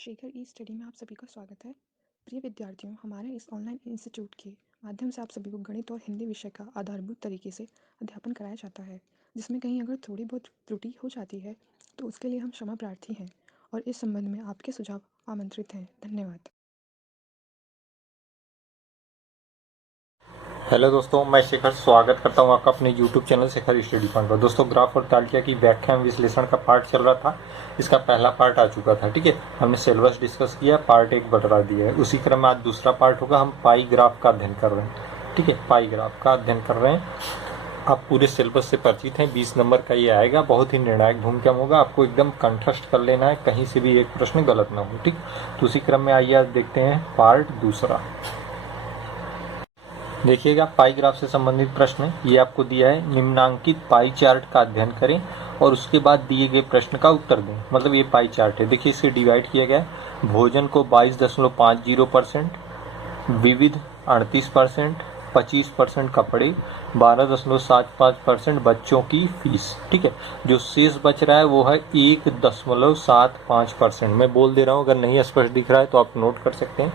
शेखर ई study में आप सभी का स्वागत है। प्रिय विद्यार्थियों, हमारे इस ऑनलाइन इंस्टीट्यूट के माध्यम से आप सभी को गणित और हिंदी विषय का आधारभूत तरीके से अध्यापन कराया जाता है, जिसमें कहीं अगर थोड़ी बहुत त्रुटि हो जाती है तो उसके लिए हम क्षमा प्रार्थी हैं और इस संबंध में आपके सुझाव आमंत्रित हैं। धन्यवाद। हेलो दोस्तों, मैं शेखर स्वागत करता हूं आपका अपने YouTube channel Shekhar study point पर। दोस्तों, ग्राफ और तालिका की व्याख्या एवं विश्लेषण का पार्ट चल रहा था। इसका पहला पार्ट आ चुका था। ठीक है, हमने सिलेबस डिस्कस किया, पार्ट 1 बढ़ा दिया है। उसी क्रम में आज दूसरा पार्ट होगा। हम पाई ग्राफ का अध्ययन कर रहे हैं। ठीक है, पाई ग्राफ का अध्ययन कर रहे हैं। आप पूरे सिलेबस से परिचित हैं। 20 नंबर का ये आएगा। बहुत ही निर्णायक भूमिका में होगा। आपको एकदम कंठस्थ कर लेना है, कहीं से भी एक प्रश्न गलत ना हो। ठीक, तो उसी क्रम में आइए आज देखते हैं पार्ट दूसरा। देखिएगा, पाई ग्राफ से संबंधित प्रश्न ये आपको दिया है। निम्नांकित पाई चार्ट का अध्ययन करें और उसके बाद दिए गए प्रश्न का उत्तर दें। मतलब ये पाई चार्ट है। देखिए, इसे डिवाइड किया गया है। भोजन को 22.50%, विविध 38%, 25% कपड़े, 12.75% बच्चों की फीस। ठीक है, जो शेष बच रहा है वो है 1.75%। मैं बोल दे रहा हूँ, अगर नहीं स्पष्ट दिख रहा है तो आप नोट कर सकते हैं।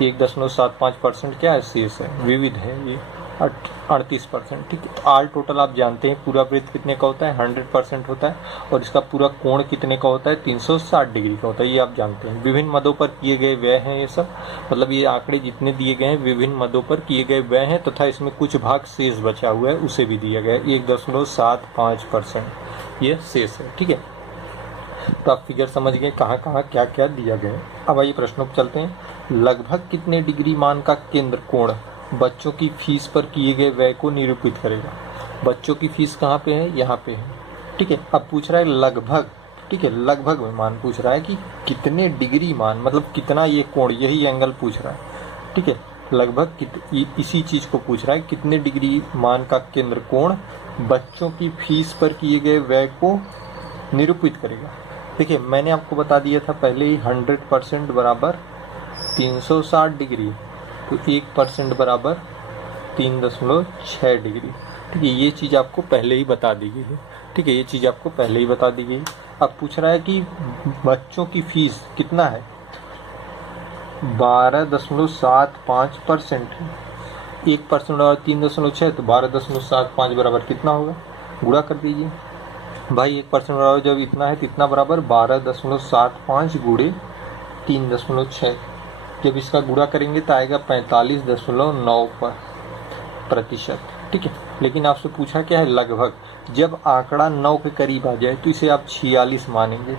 1.75% क्या है? शेष है, विविध है ये 38%। ठीक है, आल टोटल आप जानते हैं पूरा वृत्त कितने का होता है? 100% होता है। और इसका पूरा कोण कितने का होता है? 360 डिग्री का होता है, ये आप जानते हैं। विभिन्न मदों पर किए गए व्यय हैं ये सब। मतलब ये आंकड़े जितने दिए गए हैं विभिन्न मदों पर किए गए व्यय हैं, तथा इसमें कुछ भाग शेष बचा हुआ है उसे भी दिया गया है। 1.75% ये शेष है। ठीक है, तो आप फिगर समझ गए कहाँ कहाँ क्या क्या दिया गया है। अब आइए प्रश्नों पर चलते हैं। लगभग कितने डिग्री मान का केंद्र कोण बच्चों की फीस पर किए गए व्यय को निरूपित करेगा? बच्चों की फीस कहाँ पे है? यहाँ पे है। ठीक है, अब पूछ रहा है लगभग। ठीक है, लगभग में मान पूछ रहा है कि कितने डिग्री मान, मतलब कितना ये कोण, यही एंगल पूछ रहा है। ठीक है, लगभग इसी चीज को पूछ रहा है, कितने डिग्री मान का केंद्र कोण बच्चों की फीस पर किए गए व्यय को निरूपित करेगा। देखिए, मैंने आपको बता दिया था पहले ही 100% बराबर 360 डिग्री, तो 1% बराबर 3.6 डिग्री। ठीक है, ये चीज़ आपको पहले ही बता दी गई है। ठीक है, ये चीज़ आपको पहले ही बता दी गई। अब पूछ रहा है कि बच्चों की फीस कितना है? 12.75%। 1% और 3.6, तो 12.75 बराबर कितना होगा? गुणा कर दीजिए भाई। 1% बराबर जब इतना है तो इतना बराबर 12.75 गुणे 3.6। जब इसका गुणा करेंगे तो आएगा 45.9%। ठीक है, लेकिन आपसे पूछा क्या है? लगभग। जब आंकड़ा 9 के करीब आ जाए तो इसे आप 46 मानेंगे।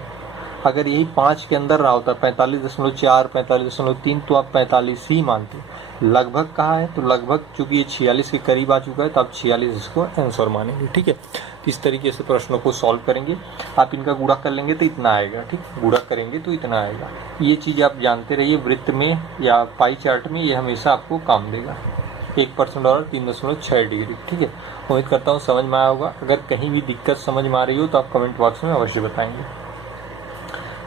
अगर यही 5 के अंदर रहा होता 45.4, 45.3, तो आप 45 ही मानते। लगभग कहाँ है? तो लगभग चूंकि ये 46 के करीब आ चुका है तो आप 46 इसको आंसर मानेंगे। ठीक है, इस तरीके से प्रश्नों को सॉल्व करेंगे। आप इनका गुणा कर लेंगे तो इतना आएगा। ठीक, गुणा करेंगे तो इतना आएगा। ये चीज़ आप जानते रहिए, वृत्त में या पाई चार्ट में ये हमेशा आपको काम देगा। 1% और 3.6 डिग्री। ठीक है, उम्मीद करता हूँ समझ में आया होगा। अगर कहीं भी दिक्कत समझ में आ रही हो तो आप कमेंट बॉक्स में अवश्य बताएंगे।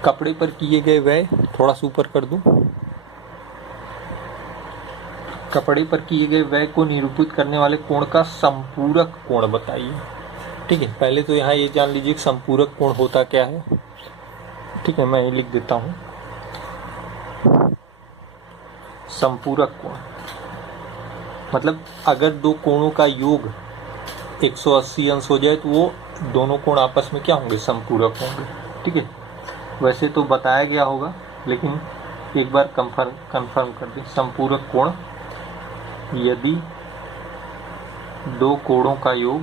कपड़े पर किए गए व्यय थोड़ा सा ऊपर कर दूं। कपड़े पर किए गए व्यय को निरूपित करने वाले कोण का संपूरक कोण बताइए। ठीक है, पहले तो यहाँ ये जान लीजिए कि संपूरक कोण होता क्या है। ठीक है, मैं ये लिख देता हूँ। संपूरक कोण मतलब अगर दो कोणों का योग 180 अंश हो जाए तो वो दोनों कोण आपस में क्या होंगे? संपूरक होंगे। ठीक है, वैसे तो बताया गया होगा लेकिन एक बार कंफर्म कर दें। संपूरक कोण यदि दो कोणों का योग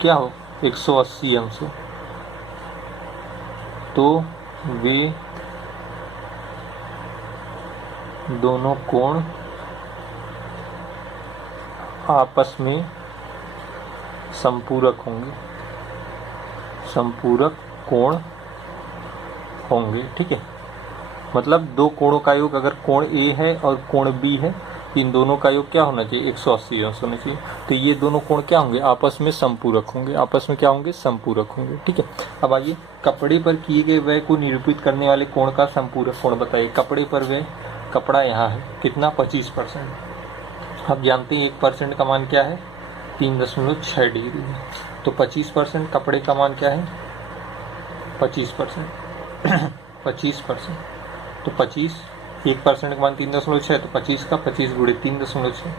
क्या हो? 180 अंश हो, तो वे दोनों कोण आपस में संपूरक होंगे। संपूरक कोण होंगे। ठीक है, मतलब दो कोणों का योग, अगर कोण ए है और कोण बी है, इन दोनों का योग क्या होना चाहिए? 180 अंश होना चाहिए। तो ये दोनों कोण क्या होंगे? आपस में संपूरक होंगे। आपस में क्या होंगे? संपूरक होंगे। ठीक है, अब आइए कपड़े पर किए गए व्यय को निरूपित करने वाले कोण का संपूरक कोण बताइए। कपड़े पर व्यय, कपड़ा यहाँ है कितना? 25%। आप जानते हैं 1% का मान क्या है? 3.6 डिग्री है। तो 25% कपड़े का मान क्या है? 25%। 25%, तो 25, 1% का मान 3.6, तो 25 का 25 गुणे 3.6,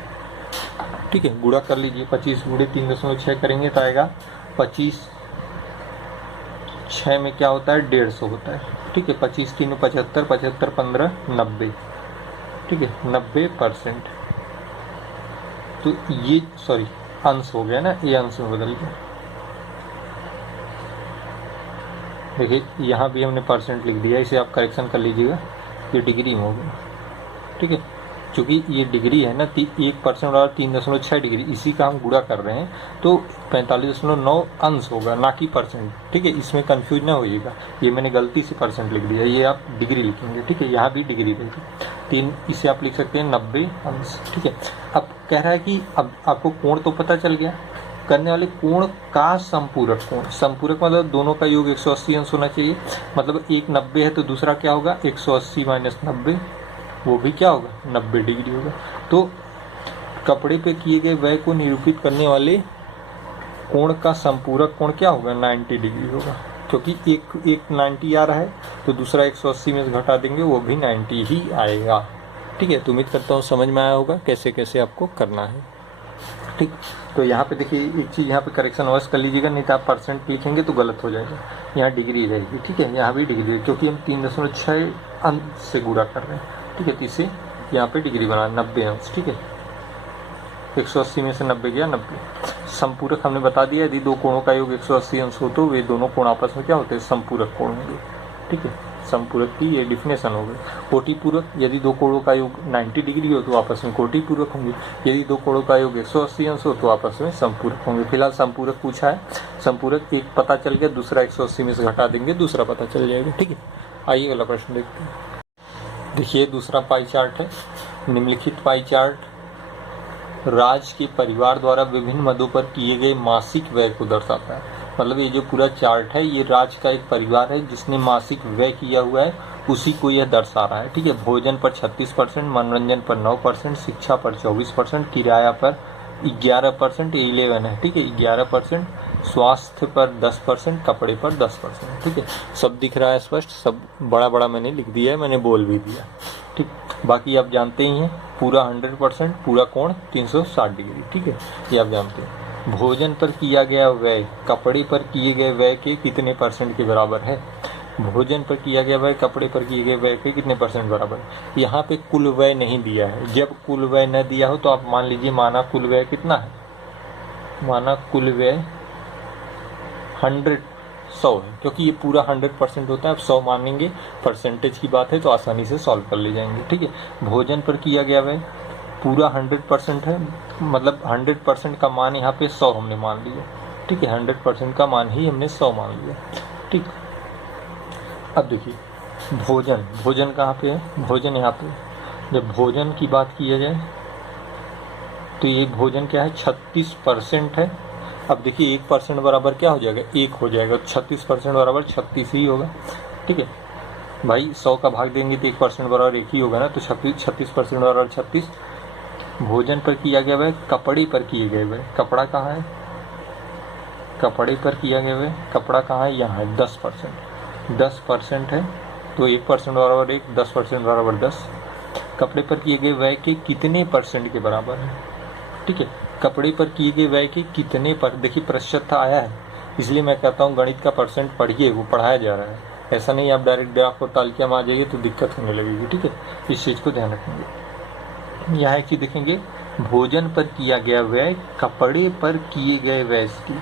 ठीक है, गुणा कर लीजिए। 25 गुणे 3.6 करेंगे तो आएगा 25, 6 में क्या होता है 150 होता है, ठीक है। 25 3 75, 75 15 90, ठीक है, 90%। तो ये सॉरी अंश हो गया ना, ये अंश में बदल गया। देखिए यहाँ भी हमने परसेंट लिख दिया, इसे आप करेक्शन कर लीजिएगा, ये डिग्री में हो गया, ठीक है। क्योंकि ये डिग्री है ना 1% और 3.6 डिग्री, इसी का हम गुणा कर रहे हैं, तो 45.9 अंश होगा, ना कि परसेंट, ठीक है। इसमें कंफ्यूज ना होइएगा, ये मैंने गलती से परसेंट लिख दिया, ये आप डिग्री लिखेंगे, ठीक है। यहाँ भी डिग्री रहेगी, इसे आप लिख सकते हैं 90 अंश, ठीक है। अब कह रहा है कि अब आपको कोण तो पता चल गया, करने वाले कोण का संपूरक कोण, संपूरक मतलब दोनों का योग 180 अंश होना चाहिए, मतलब एक 90 है तो दूसरा क्या होगा 180 माइनस 90, वो भी क्या होगा 90 डिग्री होगा। तो कपड़े पे किए गए व्यय को निरूपित करने वाले कोण का संपूरक कोण क्या होगा 90 डिग्री होगा, क्योंकि एक 90 आ रहा है तो दूसरा 180 में से घटा देंगे, वो भी 90 ही आएगा, ठीक है। तो उम्मीद करता हूँ समझ में आया होगा कैसे कैसे आपको करना है, ठीक। तो यहाँ पे देखिए एक चीज़ यहाँ पे करेक्शन अवश्य कर लीजिएगा, नहीं तो आप परसेंट लिखेंगे तो गलत हो जाएगा, यहाँ डिग्री रहेगी, ठीक है। यहाँ भी डिग्री है क्योंकि हम 3.6 अंश से गुणा कर रहे हैं, ठीक है। तो इसे यहाँ पे डिग्री बना 90 अंश, ठीक है। 180 में से 90 गया 90। संपूरक हमने बता दिया, यदि दो कोणों का योग 180 अंश हो तो वे दोनों कोण आपस में क्या होते हैं संपूरक कोण होंगे, ठीक है। संपूरक की ये डिफिनेशन हो गई। कोटिपूरक, यदि दो कोणों का योग 90 डिग्री हो तो आपस में कोटिपूरक होंगे, यदि दो कोणों का योग 180 अंश हो तो आपस में संपूरक होंगे। फिलहाल संपूरक पूछा है, संपूरक एक पता चल गया, दूसरा 180 में से घटा देंगे, दूसरा पता चल जाएगा, ठीक है। आइए अगला प्रश्न देखते हैं। देखिए दूसरा पाई चार्ट है, निम्नलिखित पाई चार्ट राज के परिवार द्वारा विभिन्न मदों पर किए गए मासिक व्यय को दर्शाता है। मतलब ये जो पूरा चार्ट है ये राज का एक परिवार है जिसने मासिक व्यय किया हुआ है, उसी को यह दर्शा रहा है, ठीक है। भोजन पर 36%, मनोरंजन पर 9%, शिक्षा पर 24%, किराया पर 11%, 11 है, ठीक है 11%, स्वास्थ्य पर 10%, कपड़े पर 10%, ठीक है। सब दिख रहा है स्पष्ट, सब बड़ा बड़ा मैंने लिख दिया है, मैंने बोल भी दिया, ठीक। बाकी आप जानते ही हैं पूरा 100%, पूरा कोण 360 डिग्री, ठीक है, ये आप जानते हैं। भोजन पर किया गया व्यय कपड़े पर किए गए व्यय के कितने % के बराबर है। भोजन पर किया गया व्यय कपड़े पर किए गए व्यय के कितने % बराबर है। यहाँ पे कुल व्यय नहीं दिया है, जब कुल व्यय न दिया हो तो आप मान लीजिए माना कुल व्यय कितना है, माना कुल व्यय 100 है, क्योंकि ये पूरा 100% होता है, आप 100 मानेंगे, परसेंटेज की बात है तो आसानी से सॉल्व कर ले जाएंगे, ठीक है। भोजन पर किया गया व्यय पूरा 100% है, मतलब 100% का मान यहाँ पे 100 हमने मान लिया, ठीक है, 100% का मान ही हमने 100 मान लिया, ठीक। अब देखिए भोजन, भोजन कहाँ पे है, भोजन यहाँ पे। जब भोजन की बात की जाए तो ये भोजन क्या है 36% है। अब देखिए 1% बराबर क्या हो जाएगा, 1 हो जाएगा, 36% बराबर 36 ही होगा, ठीक है भाई। 100 का भाग देंगे तो 1% बराबर 1 ही होगा ना, तो 36% बराबर 36। भोजन पर किया गया व्यय कपड़े पर किए गए व्यय, कपड़ा कहाँ है, कपड़े पर किया गया व्यय, कपड़ा कहाँ है, यहाँ है 10%, 10% है तो 1% बराबर 1, 10% बराबर 10। कपड़े पर किए गए व्यय के कितने % के बराबर है, ठीक है। कपड़े पर किए गए व्यय के कितने पर, देखिए प्रतिशत आया है, इसलिए मैं कहता हूँ गणित का % पढ़िए, वो पढ़ाया जा रहा है, ऐसा नहीं आप डायरेक्ट ग्राफ और तालिका में आ जाइए तो दिक्कत होने लगेगी, ठीक है। इस चीज़ को ध्यान रखेंगे। यहाँ एक चीज देखेंगे, भोजन पर किया गया व्यय कपड़े पर किए गए व्यय की,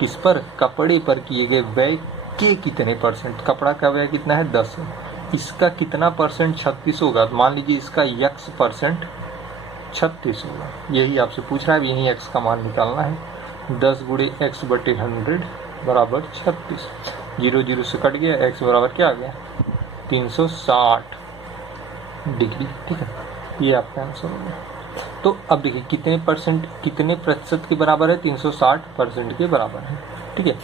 किस पर, कपड़े पर किए गए व्यय के कितने %, कपड़ा का व्यय कितना है 10 है, इसका कितना % 36 होगा, मान लीजिए इसका x % 36 होगा, यही आपसे पूछ रहा है, यही x का मान निकालना है। 10 गुणे x बटे 100 बराबर 36, 0 0 से कट गया, x बराबर क्या आ गया 360 डिग्री, ठीक है, ये आपका आंसर होगा। तो अब देखिए कितने प्रतिशत के बराबर है, 360% के बराबर है, ठीक है।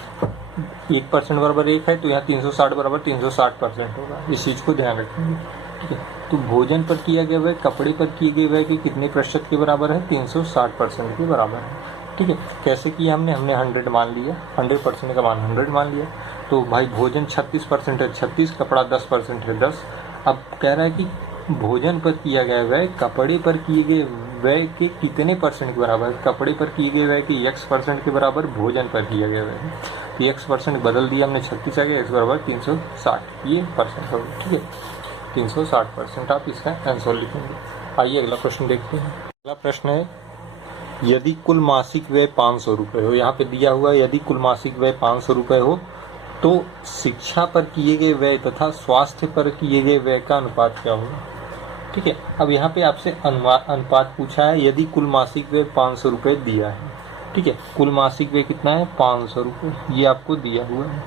1% बराबर 1 है तो यहाँ 360 बराबर 360% होगा, इस चीज को ध्यान रखेंगे, ठीक है। तो भोजन पर किया गया व्यय कपड़े पर किए गए व्यय के कितने % के बराबर है, 360% के बराबर है, ठीक है। कैसे किया हमने 100 मान लिया, 100% का मान 100 मान लिया, तो भाई भोजन 36% है 36, कपड़ा 10% है 10। अब कह रहा है कि भोजन पर किया गया व्यय कपड़े पर किए गए व्यय के कितने परसेंट के बराबर। कपड़े पर किए गए व्यय के x% के बराबर भोजन पर किया गया व्यय। तो x% बदल दिया हमने, 36 आ गया, x बराबर 360 ये परसेंट हो गया। ठीक है, 360% आप इसका आंसर लिखेंगे। आइए अगला प्रश्न देखते हैं। अगला प्रश्न है, यदि कुल मासिक व्यय 500 रुपये हो, यहाँ पे दिया हुआ है यदि कुल मासिक व्यय 500 रुपये हो तो शिक्षा पर किए गए व्यय तथा स्वास्थ्य पर किए गए व्यय का अनुपात क्या होगा। ठीक है, अब यहाँ पे आपसे अनुपात पूछा है। यदि कुल मासिक व्यय 500 रुपये दिया है, ठीक है, कुल मासिक व्यय कितना है 500 रुपये, ये आपको दिया हुआ है।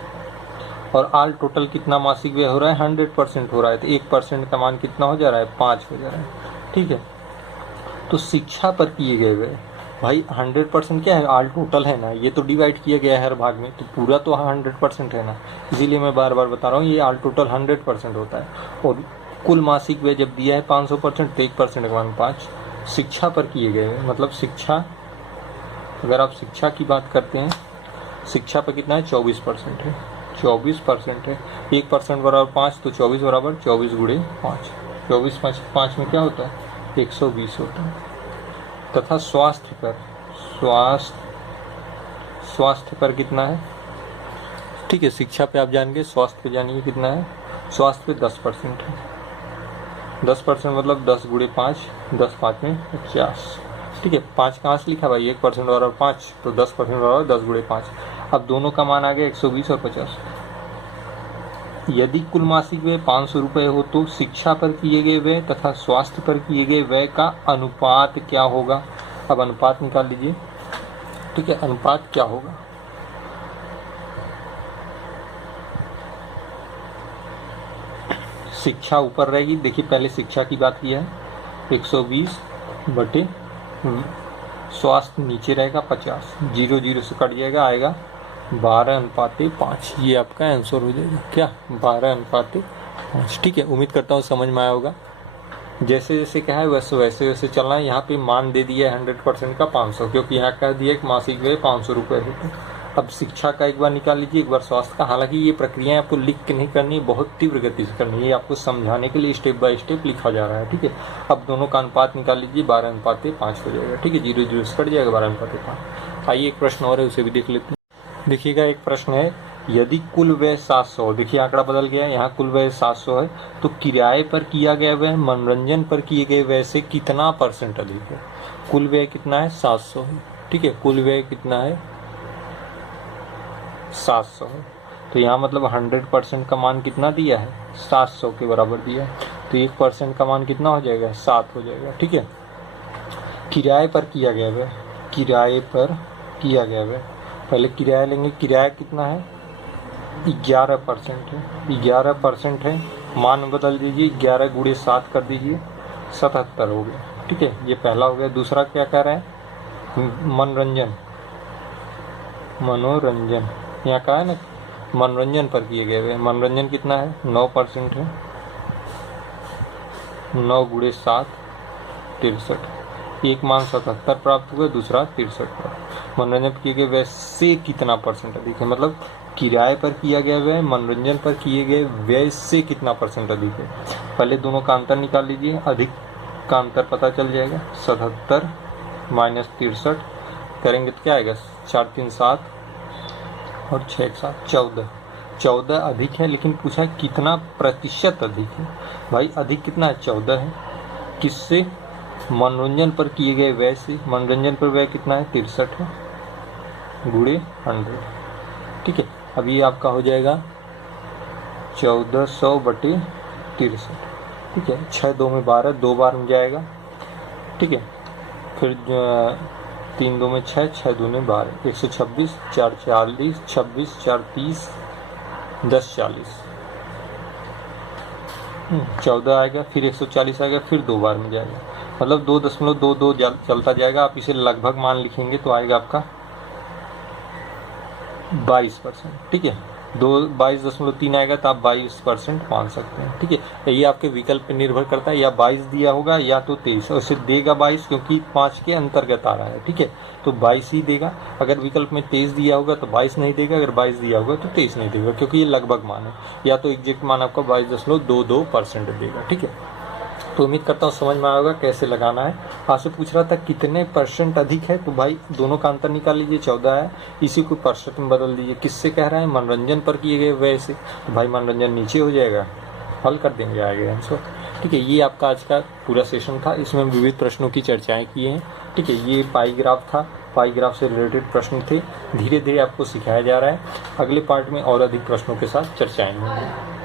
और ऑल टोटल कितना मासिक व्यय हो रहा है 100% हो रहा है, तो 1% का मान कितना हो जा रहा है 5 हो जा रहा है। ठीक है, तो शिक्षा पर किए गए व्यय भाई 100% क्या है ऑल टोटल है ना, ये तो डिवाइड किया गया है हर भाग में, तो पूरा तो 100% है ना, इसीलिए मैं बार बार बता रहा हूँ ये ऑल टोटल 100% होता है। और कुल मासिक व्यय जब दिया है 500% तो 1% का मान 5। शिक्षा पर किए गए मतलब शिक्षा, अगर आप शिक्षा की बात करते हैं, शिक्षा पर कितना है 24% है, 24% है, 1% बराबर 5, तो 24 बराबर 24 गुणे 5, 24 5 में क्या होता है 120 होता है। तथा स्वास्थ्य पर, स्वास्थ्य पर कितना है, ठीक है, शिक्षा पे आप जानेंगे, स्वास्थ्य पे जानिए कितना है, स्वास्थ्य पे 10% है, 10% मतलब 10 गुणे 5, 10 5 में 50। ठीक है, 5 कहाँ से लिखा भाई, 1% बराबर 5, तो 10% बराबर 10 गुणे 5। अब दोनों का मान आ गया 120 और 50। यदि कुल मासिक व्यय 500 रुपये हो तो शिक्षा पर किए गए व्यय तथा स्वास्थ्य पर किए गए व्यय का अनुपात क्या होगा। अब अनुपात निकाल लीजिए। ठीक है, अनुपात क्या होगा, शिक्षा ऊपर रहेगी, देखिए पहले शिक्षा की बात की है 120 बटे स्वास्थ्य नीचे रहेगा 50, 0 0 से कट जाएगा, आएगा 12:5। ये आपका आंसर हो जाएगा क्या 12:5। ठीक है, उम्मीद करता हूँ समझ में आया होगा। जैसे जैसे क्या है वैसे वैसे चलना है। यहाँ पे मान दे दिया है 100% का 500, क्योंकि यहाँ कह दिया कि मासिक व्यय 500 रुपये है। अब शिक्षा का एक बार निकाल लीजिए, एक बार स्वास्थ्य का। हालांकि ये प्रक्रियाएं आपको लिख के नहीं करनी है, बहुत तीव्र गति से करनी है, ये आपको समझाने के लिए स्टेप बाय स्टेप लिखा जा रहा है। ठीक है, अब दोनों का अनुपात निकाल लीजिए, 12:5 हो जाएगा। ठीक है, 0 0 से कट जाएगा 12:5। आइए एक प्रश्न और है, उसे भी देख लेते हैं। देखिएगा, एक प्रश्न है, यदि कुल व्यय 700, देखिए आंकड़ा बदल गया है, यहाँ कुल व्यय 700 है तो किराए पर किया गया व्यय मनोरंजन पर किए गए व्यय से कितना % अधिक है। कुल व्यय कितना है 700 है। ठीक है, कुल व्यय कितना है 700 है, तो यहाँ मतलब 100% का मान कितना दिया है 700 के बराबर दिया है, तो 1% का मान कितना हो जाएगा 7 हो जाएगा। ठीक है, किराए पर किया गया व्यय, किराए पर किया गया व्यय, पहले किराया लेंगे, किराया कितना है 11% है, 11% है, मान बदल दीजिए, 11 गुणे 7 कर दीजिए, 77 हो गया। ठीक है, ये पहला हो गया। दूसरा क्या कह रहा है मनोरंजन, मनोरंजन यहाँ का है ना, मनोरंजन पर किए गए हुए, मनोरंजन कितना है 9% है, 9 गुणे 7 63, एक मान 77 प्राप्त हुआ, दूसरा 63 प्राप्त। मनोरंजन पर किए गए व्यय से कितना % अधिक है, मतलब किराए पर किया गया व्यय मनोरंजन पर किए गए व्यय से कितना % अधिक है। पहले दोनों का अंतर निकाल लीजिए, अधिक का अंतर पता चल जाएगा, 77 माइनस 63 करेंगे तो क्या आएगा 4 3 7 और 6 7 14, 14 अधिक है, लेकिन पूछा है कितना % अधिक है। भाई अधिक कितना है 14 है, किससे मनोरंजन पर किए गए व्यय से, मनोरंजन पर व्यय कितना है 63 है गुणे 100। ठीक है, अभी आपका हो जाएगा 1400 बटे 63। ठीक है, 6 2 में 12, 2 बार में जाएगा। ठीक है, फिर 3 2 में 6, 6 2 में 12, 126, 4 40, 26 4 30, 10 40, 14 आएगा, फिर 140 आएगा, फिर 2 बार में जाएगा, मतलब 2.22 चलता जाएगा। आप इसे लगभग मान लिखेंगे तो आएगा आपका 22%। ठीक है, 22.3 आएगा तो आप 22% मान सकते हैं। ठीक है, ये आपके विकल्प पे निर्भर करता है, या 22 दिया होगा या तो 23, और इसे देगा 22 क्योंकि 5 के अंतर्गत आ रहा है। ठीक है, तो 22 ही देगा। अगर विकल्प में 23 दिया होगा तो 22 नहीं देगा, अगर 22 दिया होगा तो 23 नहीं देगा, क्योंकि ये लगभग मान है, या तो एग्जैक्ट मान आपका 22.22% देगा। ठीक है, तो उम्मीद करता हूँ समझ में आएगा कैसे लगाना है। आपसे पूछ रहा था कितने % अधिक है, तो भाई दोनों का अंतर निकाल लीजिए, 14 है, इसी को % में बदल दीजिए। किससे कह रहा है, मनोरंजन पर किए गए व्यय से, तो भाई मनोरंजन नीचे हो जाएगा, हल कर देंगे आगे आंसर। ठीक है, ये आपका आज का पूरा सेशन था, इसमें विविध प्रश्नों की चर्चाएँ की हैं। ठीक है, ये पाई ग्राफ था, पाई ग्राफ से रिलेटेड प्रश्न थे, धीरे धीरे आपको सिखाया जा रहा है। अगले पार्ट में और अधिक प्रश्नों के साथ चर्चाएँ होंगी।